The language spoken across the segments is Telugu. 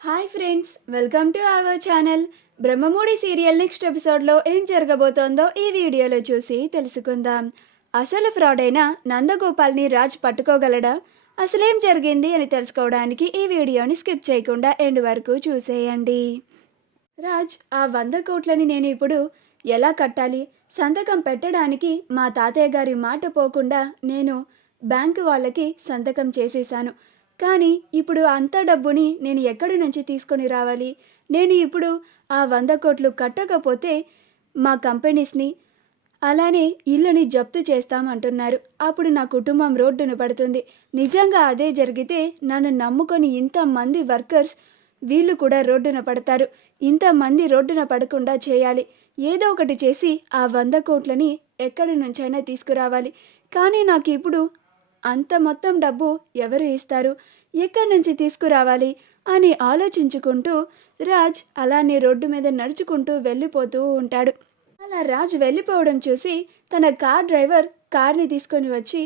Hi friends, welcome to our channel. Brahmamudi serial next ఎపిసోడ్లో ఏం జరగబోతోందో ఈ వీడియోలో చూసి తెలుసుకుందాం. అసలు ఫ్రాడ్ అయిన నందగోపాల్ని రాజ్ పట్టుకోగలడా? అసలేం జరిగింది అని తెలుసుకోవడానికి ఈ వీడియోని స్కిప్ చేయకుండా ఎండ్ వరకు చూసేయండి. రాజ్, ఆ 100 కోట్లని నేను ఇప్పుడు ఎలా కట్టాలి? సంతకం పెట్టడానికి మా తాతయ్య గారి మాట పోకుండా నేను బ్యాంకు వాళ్ళకి సంతకం చేసేశాను. కానీ ఇప్పుడు అంత డబ్బుని నేను ఎక్కడి నుంచి తీసుకొని రావాలి? నేను ఇప్పుడు ఆ 100 కోట్లు కట్టకపోతే మా కంపెనీస్ని అలానే ఇల్లుని జప్తు చేస్తామంటున్నారు. అప్పుడు నా కుటుంబం రోడ్డున పడుతుంది. నిజంగా అదే జరిగితే నన్ను నమ్ముకొని ఇంతమంది వర్కర్స్ వీళ్ళు కూడా రోడ్డున పడతారు. ఇంతమంది రోడ్డున పడకుండా చేయాలి. ఏదో ఒకటి చేసి ఆ 100 కోట్లని ఎక్కడి నుంచైనా తీసుకురావాలి. కానీ నాకు ఇప్పుడు అంత మొత్తం డబ్బు ఎవరు ఇస్తారు? ఎక్కడి నుంచి తీసుకురావాలి అని ఆలోచించుకుంటూ రాజ్ అలానే రోడ్డు మీద నడుచుకుంటూ వెళ్ళిపోతూ ఉంటాడు. అలా రాజ్ వెళ్ళిపోవడం చూసి తన కార్ డ్రైవర్ కార్ని తీసుకొని వచ్చి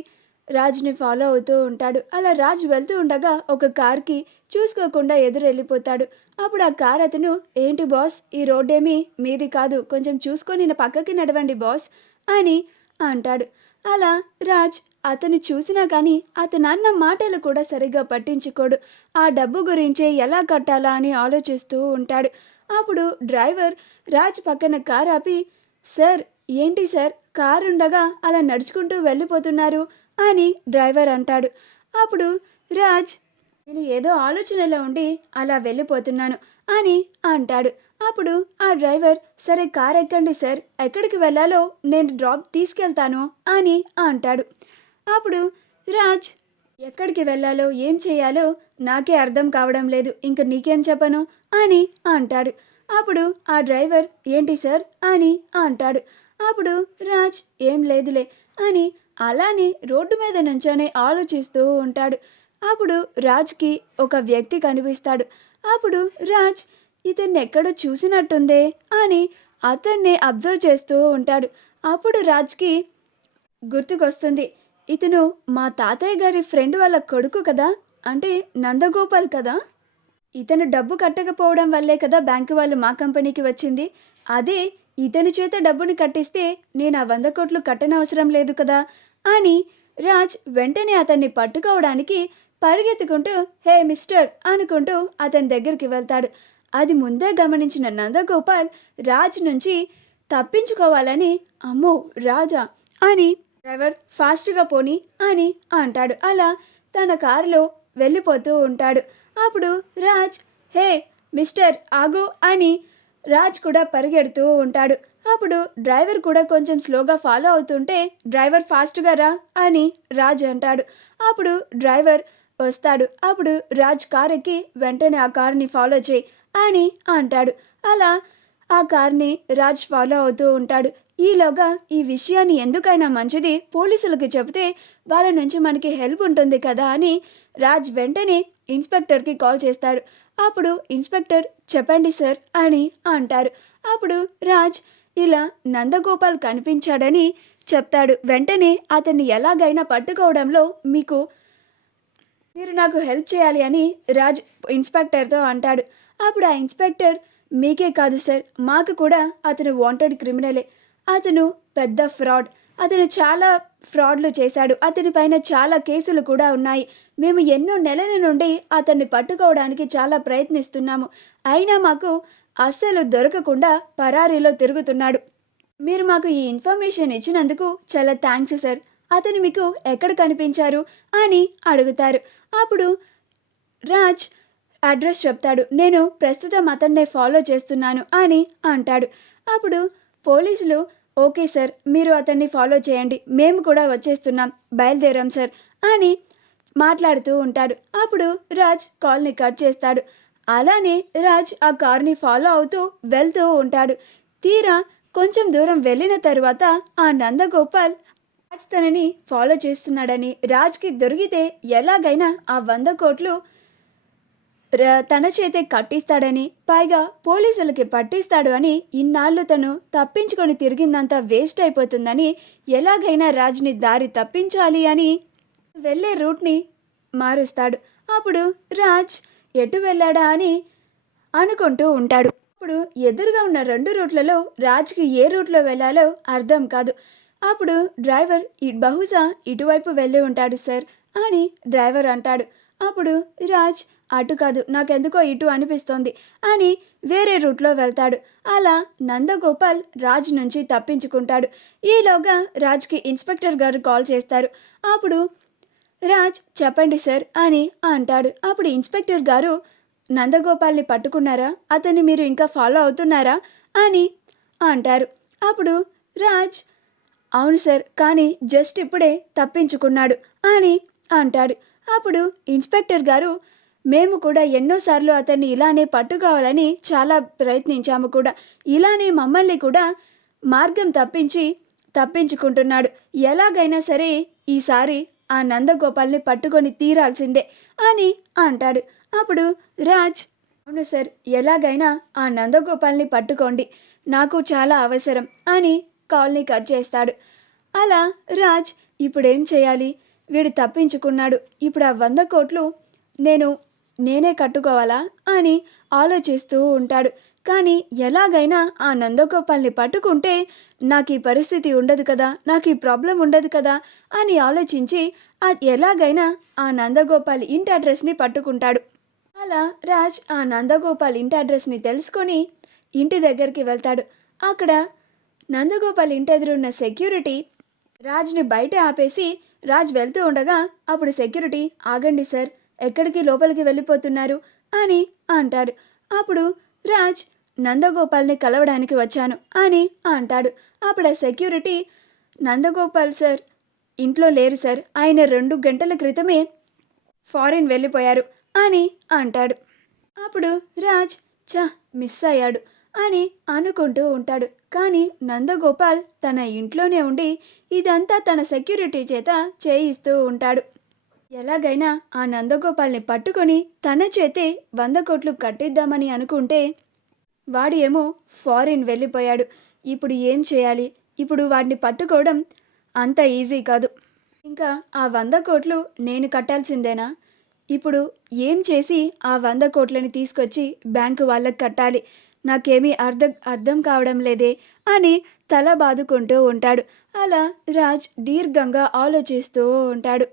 రాజ్ని ఫాలో అవుతూ ఉంటాడు. అలా రాజ్ వెళ్తూ ఉండగా ఒక కార్కి చూసుకోకుండా ఎదురు వెళ్ళిపోతాడు. అప్పుడు ఆ కార్ అతను, ఏంటి బాస్, ఈ రోడ్డేమీ మీది కాదు, కొంచెం చూసుకొని నా పక్కకి నడవండి బాస్ అని అంటాడు. అలా రాజ్ అతను చూసినా కానీ అతను అన్న మాటలు కూడా సరిగ్గా పట్టించుకోడు. ఆ డబ్బు గురించే ఎలా కట్టాలా అని ఆలోచిస్తూ ఉంటాడు. అప్పుడు డ్రైవర్ రాజ్ పక్కన కార్ ఆపి, సార్, ఏంటి సార్, కారు ఉండగా అలా నడుచుకుంటూ వెళ్ళిపోతున్నారు అని డ్రైవర్ అంటాడు. అప్పుడు రాజ్, నేను ఏదో ఆలోచనలో ఉండి అలా వెళ్ళిపోతున్నాను అని అంటాడు. అప్పుడు ఆ డ్రైవర్, సరే కార్ ఎక్కండి సార్, ఎక్కడికి వెళ్ళాలో నేను డ్రాప్ తీసుకెళ్తాను అని అంటాడు. అప్పుడు రాజ్, ఎక్కడికి వెళ్ళాలో ఏం చేయాలో నాకే అర్థం కావడం లేదు, ఇంక నీకేం చెప్పను అని అంటాడు. అప్పుడు ఆ డ్రైవర్, ఏంటి సార్ అని అంటాడు. అప్పుడు రాజ్, ఏం లేదులే అని అలానే రోడ్డు మీద నుంచొని ఆలోచిస్తూ ఉంటాడు. అప్పుడు రాజ్కి ఒక వ్యక్తి కనిపిస్తాడు. అప్పుడు రాజ్, ఇతన్ని ఎక్కడో చూసినట్టుందే అని అతన్నే అబ్జర్వ్ చేస్తూ ఉంటాడు. అప్పుడు రాజ్కి గుర్తుకొస్తుంది, ఇతను మా తాతయ్య గారి ఫ్రెండ్ వాళ్ళ కొడుకు కదా, అంటే నందగోపాల్ కదా. ఇతను డబ్బు కట్టకపోవడం వల్లే కదా బ్యాంకు వాళ్ళు మా కంపెనీకి వచ్చింది. అదే ఇతని చేత డబ్బుని కట్టిస్తే నేను ఆ 100 కోట్లు కట్టనవసరం లేదు కదా అని రాజ్ వెంటనే అతన్ని పట్టుకోవడానికి పరిగెత్తుకుంటూ, హే మిస్టర్ అనుకుంటూ అతని దగ్గరికి వెళ్తాడు. అది ముందే గమనించిన నందగోపాల్ రాజ్ నుంచి తప్పించుకోవాలని, అమ్మో రాజా అని డ్రైవర్ ఫాస్ట్గా పోని అని అంటాడు. అలా తన కారులో వెళ్ళిపోతూ ఉంటాడు. అప్పుడు రాజ్, హే మిస్టర్ ఆగు అని రాజ్ కూడా పరిగెడుతూ ఉంటాడు. అప్పుడు డ్రైవర్ కూడా కొంచెం స్లోగా ఫాలో అవుతుంటే, డ్రైవర్ ఫాస్ట్గా రా అని రాజ్ అంటాడు. అప్పుడు డ్రైవర్ వస్తాడు. అప్పుడు రాజ్ కార్ ఎక్కి వెంటనే ఆ కార్ని ఫాలో చేయి అని అంటాడు. అలా ఆ కార్ని రాజ్ ఫాలో అవుతూ ఉంటాడు. ఈలోగా ఈ విషయాన్ని ఎందుకైనా మంచిది పోలీసులకు చెబితే వాళ్ళ నుంచి మనకి హెల్ప్ ఉంటుంది కదా అని రాజ్ వెంటనే ఇన్స్పెక్టర్కి కాల్ చేస్తాడు. అప్పుడు ఇన్స్పెక్టర్, చెప్పండి సార్ అని అంటారు. అప్పుడు రాజ్ ఇలా నందగోపాల్ కనిపించాడని చెప్తాడు. వెంటనే అతన్ని ఎలాగైనా పట్టుకోవడంలో మీరు నాకు హెల్ప్ చేయాలి అని రాజ్ ఇన్స్పెక్టర్తో అంటాడు. అప్పుడు ఆ ఇన్స్పెక్టర్, మీకే కాదు సార్, మాకు కూడా అతను వాంటెడ్ క్రిమినలే. అతను పెద్ద ఫ్రాడ్, అతను చాలా ఫ్రాడ్లు చేశాడు, అతని పైన చాలా కేసులు కూడా ఉన్నాయి. మేము ఎన్నో నెలల నుండి అతన్ని పట్టుకోవడానికి చాలా ప్రయత్నిస్తున్నాము, అయినా మాకు అస్సలు దొరకకుండా పరారీలో తిరుగుతున్నాడు. మీరు మాకు ఈ ఇన్ఫర్మేషన్ ఇచ్చినందుకు చాలా థ్యాంక్స్ సార్. అతను మీకు ఎక్కడ కనిపించారు అని అడుగుతారు. అప్పుడు రాజ్ అడ్రస్ చెప్తాడు. నేను ప్రస్తుతం అతన్నే ఫాలో చేస్తున్నాను అని అంటాడు. అప్పుడు పోలీసులు, ఓకే సార్, మీరు అతన్ని ఫాలో చేయండి, మేము కూడా వచ్చేస్తున్నాం, బయలుదేరాం సార్ అని మాట్లాడుతూ ఉంటాడు. అప్పుడు రాజ్ కాల్ని కట్ చేస్తాడు. అలానే రాజ్ ఆ కార్ని ఫాలో అవుతూ వెళ్తూ ఉంటాడు. తీరా కొంచెం దూరం వెళ్ళిన తర్వాత ఆ నందగోపాల్ రాజ్ తనని ఫాలో చేస్తున్నాడని, రాజ్కి దొరికితే ఎలాగైనా ఆ 100 కోట్లు తన చేతే కట్టిస్తాడని, పైగా పోలీసులకి పట్టిస్తాడు అని, ఇన్నాళ్ళు తను తప్పించుకొని తిరిగిందంతా వేస్ట్ అయిపోతుందని, ఎలాగైనా రాజ్ని దారి తప్పించాలి అని వెళ్ళే రూట్ని మారుస్తాడు. అప్పుడు రాజ్ ఎటు వెళ్ళాడా అని అనుకుంటూ ఉంటాడు. అప్పుడు ఎదురుగా ఉన్న 2 రూట్లలో రాజ్కి ఏ రూట్లో వెళ్ళాలో అర్థం కాదు. అప్పుడు డ్రైవర్ బహుశా ఇటువైపు వెళ్ళి ఉంటాడు సార్ అని డ్రైవర్ అంటాడు. అప్పుడు రాజ్ అటు కాదు, నాకెందుకో ఇటు అనిపిస్తోంది అని వేరే రూట్లో వెళ్తాడు. అలా నందగోపాల్ రాజ్ నుంచి తప్పించుకుంటాడు. ఈలోగా రాజ్కి ఇన్స్పెక్టర్ గారు కాల్ చేస్తారు. అప్పుడు రాజ్ చెప్పండి సార్ అని అంటాడు. అప్పుడు ఇన్స్పెక్టర్ గారు, నందగోపాల్ని పట్టుకున్నారా, అతన్ని మీరు ఇంకా ఫాలో అవుతున్నారా అని అంటారు. అప్పుడు రాజ్ అవును సార్, కానీ జస్ట్ ఇప్పుడే తప్పించుకున్నాడు అని అంటాడు. అప్పుడు ఇన్స్పెక్టర్ గారు, మేము కూడా ఎన్నోసార్లు అతన్ని ఇలానే పట్టుకోవాలని చాలా ప్రయత్నించాము కూడా, ఇలానే మమ్మల్ని కూడా మార్గం తప్పించుకుంటున్నాడు. ఎలాగైనా సరే ఈసారి ఆ నందగోపాల్ని పట్టుకొని తీరాల్సిందే అని అంటాడు. అప్పుడు రాజ్ అవును సార్, ఎలాగైనా ఆ నందగోపాల్ని పట్టుకోండి, నాకు చాలా అవసరం అని కాల్ని కట్ చేస్తాడు. అలా రాజ్ ఇప్పుడేం చేయాలి, వీడు తప్పించుకున్నాడు, ఇప్పుడు ఆ 100 కోట్లు నేనే కట్టుకోవాలా అని ఆలోచిస్తూ ఉంటాడు. కానీ ఎలాగైనా ఆ నందగోపాల్ని పట్టుకుంటే నాకు ఈ పరిస్థితి ఉండదు కదా, నాకు ఈ ప్రాబ్లం ఉండదు కదా అని ఆలోచించి ఎలాగైనా ఆ నందగోపాల్ ఇంటి అడ్రస్ని పట్టుకుంటాడు. అలా రాజ్ ఆ నందగోపాల్ ఇంటి అడ్రస్ని తెలుసుకొని ఇంటి దగ్గరికి వెళ్తాడు. అక్కడ నందగోపాల్ ఇంటి ఎదురున్న సెక్యూరిటీ రాజ్ని బయట ఆపేసి రాజ్ వెళ్తూ ఉండగా అప్పుడు సెక్యూరిటీ, ఆగండి సార్, ఎక్కడికి లోపలికి వెళ్ళిపోతున్నారు అని అంటాడు. అప్పుడు రాజ్ నందగోపాల్ని కలవడానికి వచ్చాను అని అంటాడు. అప్పుడు ఆ సెక్యూరిటీ, నందగోపాల్ సార్ ఇంట్లో లేరు సార్, ఆయన 2 గంటల క్రితమే ఫారిన్ వెళ్ళిపోయారు అని అంటాడు. అప్పుడు రాజ్ మిస్ అయ్యాడు అని అనుకుంటూ ఉంటాడు. కానీ నందగోపాల్ తన ఇంట్లోనే ఉండి ఇదంతా తన సెక్యూరిటీ చేత చేయిస్తూ ఉంటాడు. ఎలాగైనా ఆ నందగోపాల్ని పట్టుకొని తన చేతే 100 కోట్లు కట్టిద్దామని అనుకుంటే వాడు ఏమో ఫారిన్ వెళ్ళిపోయాడు. ఇప్పుడు ఏం చేయాలి, ఇప్పుడు వాడిని పట్టుకోవడం అంత ఈజీ కాదు. ఇంకా ఆ 100 కోట్లు నేను కట్టాల్సిందేనా, ఇప్పుడు ఏం చేసి ఆ 100 కోట్లని తీసుకొచ్చి బ్యాంకు వాళ్ళకి కట్టాలి, నాకేమీ అర్థం కావడం లేదే అని తల బాదుకుంటూ ఉంటాడు. అలా రాజ్ దీర్ఘంగా ఆలోచిస్తూ ఉంటాడు.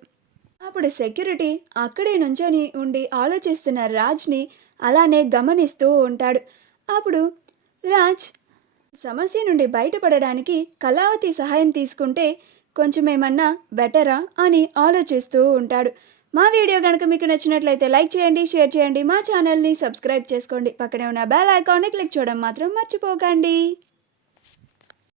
అప్పుడు సెక్యూరిటీ అక్కడే నుంచొని ఉండి ఆలోచిస్తున్న రాజ్ని అలానే గమనిస్తూ ఉంటాడు. అప్పుడు రాజ్ సమస్య నుండి బయటపడడానికి కళావతి సహాయం తీసుకుంటే కొంచెం ఏమన్నా బెటరా అని ఆలోచిస్తూ ఉంటాడు. మా వీడియో కనుక మీకు నచ్చినట్లయితే లైక్ చేయండి, షేర్ చేయండి, మా ఛానల్ని సబ్స్క్రైబ్ చేసుకోండి, పక్కనే ఉన్న బెల్ ఐకాన్ని క్లిక్ చేయడం మాత్రం మర్చిపోకండి.